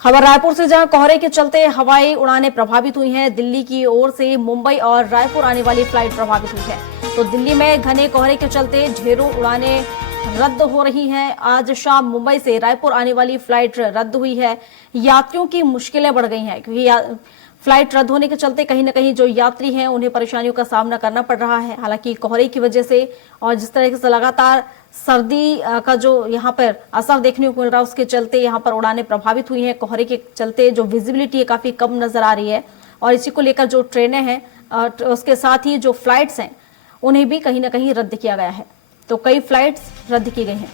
खबर रायपुर से, जहां कोहरे के चलते हवाई उड़ानें प्रभावित हुई हैं। दिल्ली की ओर से मुंबई और रायपुर आने वाली फ्लाइट प्रभावित हुई है। तो दिल्ली में घने कोहरे के चलते ढेरों उड़ानें रद्द हो रही हैं। आज शाम मुंबई से रायपुर आने वाली फ्लाइट रद्द हुई है। यात्रियों की मुश्किलें बढ़ गई हैं, क्योंकि फ्लाइट रद्द होने के चलते कहीं न कहीं जो यात्री हैं उन्हें परेशानियों का सामना करना पड़ रहा है। हालांकि कोहरे की वजह से और जिस तरह से लगातार सर्दी का जो यहाँ पर असर देखने को मिल रहा है, उसके चलते यहाँ पर उड़ानें प्रभावित हुई हैं। कोहरे के चलते जो विजिबिलिटी है काफी कम नजर आ रही है, और इसी को लेकर जो ट्रेनें हैं उसके साथ ही जो फ्लाइट्स हैं उन्हें भी कहीं ना कहीं रद्द किया गया है। तो कई फ्लाइट्स रद्द की गई हैं।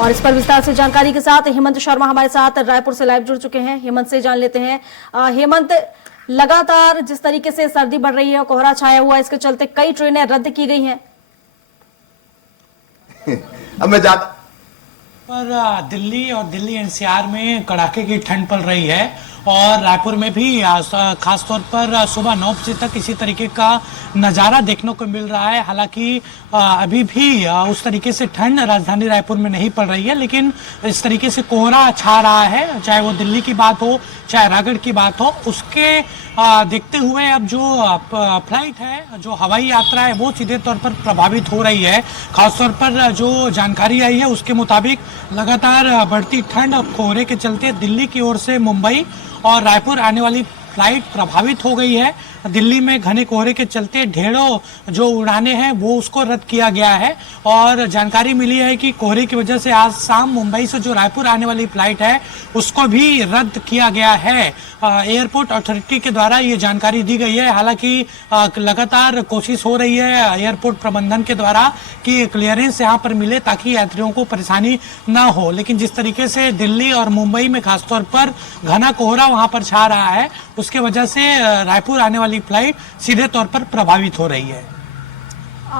और इस पर विस्तार से जानकारी के साथ हेमंत शर्मा हमारे साथ रायपुर से लाइव जुड़ चुके हैं। हेमंत से जान लेते हैं। हेमंत, लगातार जिस तरीके से सर्दी बढ़ रही है, कोहरा छाया हुआ है, इसके चलते कई ट्रेनें रद्द की गई हैं। अब मैं जाता पर दिल्ली और दिल्ली एनसीआर में कड़ाके की ठंड पड़ रही है, और रायपुर में भी खासतौर पर सुबह 9 बजे तक इसी तरीके का नज़ारा देखने को मिल रहा है। हालांकि अभी भी उस तरीके से ठंड राजधानी रायपुर में नहीं पड़ रही है, लेकिन इस तरीके से कोहरा छा रहा है, चाहे वो दिल्ली की बात हो चाहे रायगढ़ की बात हो। उसके देखते हुए अब जो फ्लाइट है, जो हवाई यात्रा है, वो सीधे तौर पर प्रभावित हो रही है। खासतौर पर जो जानकारी आई है उसके मुताबिक लगातार बढ़ती ठंड और कोहरे के चलते दिल्ली की ओर से मुंबई और रायपुर आने वाली फ्लाइट प्रभावित हो गई है। दिल्ली में घने कोहरे के चलते ढेरों जो उड़ानें हैं वो उसको रद्द किया गया है, और जानकारी मिली है कि कोहरे की वजह से आज शाम मुंबई से जो रायपुर आने वाली फ्लाइट है उसको भी रद्द किया गया है। एयरपोर्ट अथॉरिटी के द्वारा ये जानकारी दी गई है। हालांकि लगातार कोशिश हो रही है एयरपोर्ट प्रबंधन के द्वारा कि क्लियरेंस यहाँ पर मिले ताकि यात्रियों को परेशानी ना हो, लेकिन जिस तरीके से दिल्ली और मुंबई में खासतौर पर घना कोहरा वहाँ पर छा रहा है, उसके वजह से रायपुर आने वाली फ्लाइट सीधे तौर पर प्रभावित हो रही है।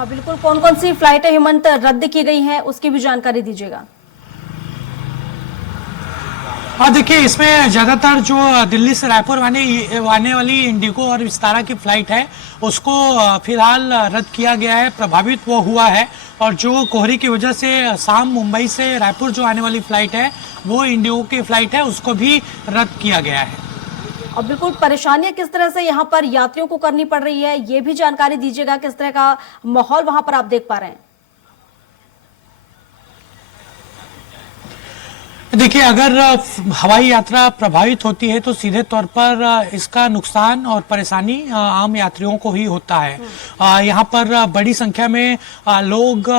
बिल्कुल, कौन कौन सी फ्लाइटें हेमंत रद्द की गई हैं उसकी भी जानकारी दीजिएगा। हाँ, देखिए, इसमें ज्यादातर जो दिल्ली से रायपुर आने वाली इंडिगो और विस्तारा की फ्लाइट है उसको फिलहाल रद्द किया गया है, प्रभावित वो हुआ है। और जो कोहरे की वजह से शाम मुंबई से रायपुर जो आने वाली फ्लाइट है वो इंडिगो की फ्लाइट है, उसको भी रद्द किया गया है। और बिल्कुल, परेशानियां किस तरह से यहाँ पर यात्रियों को करनी पड़ रही है, ये भी जानकारी दीजिएगा। किस तरह का माहौल वहां पर आप देख पा रहे हैं? देखिए, अगर हवाई यात्रा प्रभावित होती है तो सीधे तौर पर इसका नुकसान और परेशानी आम यात्रियों को ही होता है। यहाँ पर बड़ी संख्या में लोग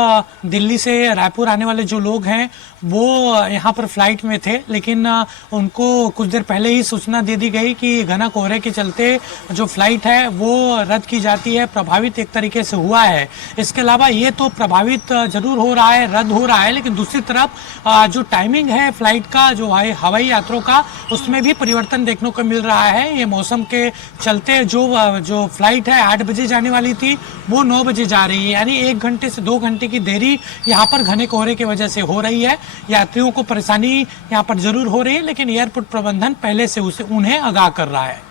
दिल्ली से रायपुर आने वाले जो लोग हैं वो यहाँ पर फ्लाइट में थे, लेकिन उनको कुछ देर पहले ही सूचना दे दी गई कि घना कोहरे के चलते जो फ्लाइट है वो रद्द की जाती है। प्रभावित एक तरीके से हुआ है। इसके अलावा ये तो प्रभावित जरूर हो रहा है, रद्द हो रहा है, लेकिन दूसरी तरफ जो टाइमिंग है फ्लाइट का, जो हवाई यात्रों का, उसमें भी परिवर्तन देखने को मिल रहा है। ये मौसम के चलते जो फ्लाइट है 8 बजे जाने वाली थी वो 9 बजे जा रही है, यानी 1 घंटे से 2 घंटे की देरी यहाँ पर घने कोहरे की वजह से हो रही है। यात्रियों को परेशानी यहाँ पर जरूर हो रही है, लेकिन एयरपोर्ट प्रबंधन पहले से उन्हें आगाह कर रहा है।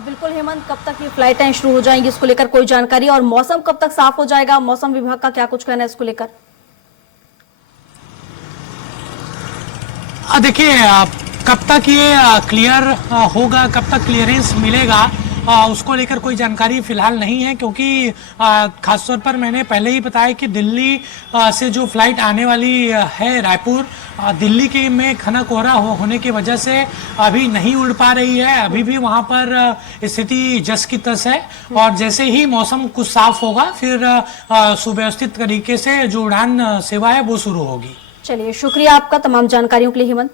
बिल्कुल हेमंत, कब तक ये फ्लाइटें शुरू हो जाएंगी इसको लेकर कोई जानकारी, और मौसम कब तक साफ हो जाएगा, मौसम विभाग का क्या कुछ कहना है इसको लेकर? देखिए, कब तक ये क्लियर होगा, कब तक क्लियरेंस मिलेगा, उसको लेकर कोई जानकारी फिलहाल नहीं है, क्योंकि खासतौर पर मैंने पहले ही बताया कि दिल्ली से जो फ्लाइट आने वाली है रायपुर, दिल्ली के में घना कोहरा होने की वजह से अभी नहीं उड़ पा रही है। अभी भी वहां पर स्थिति जस की तस है, और जैसे ही मौसम कुछ साफ होगा फिर सुव्यवस्थित तरीके से जो उड़ान सेवा है वो शुरू होगी। चलिए, शुक्रिया आपका तमाम जानकारियों के लिए हेमंत।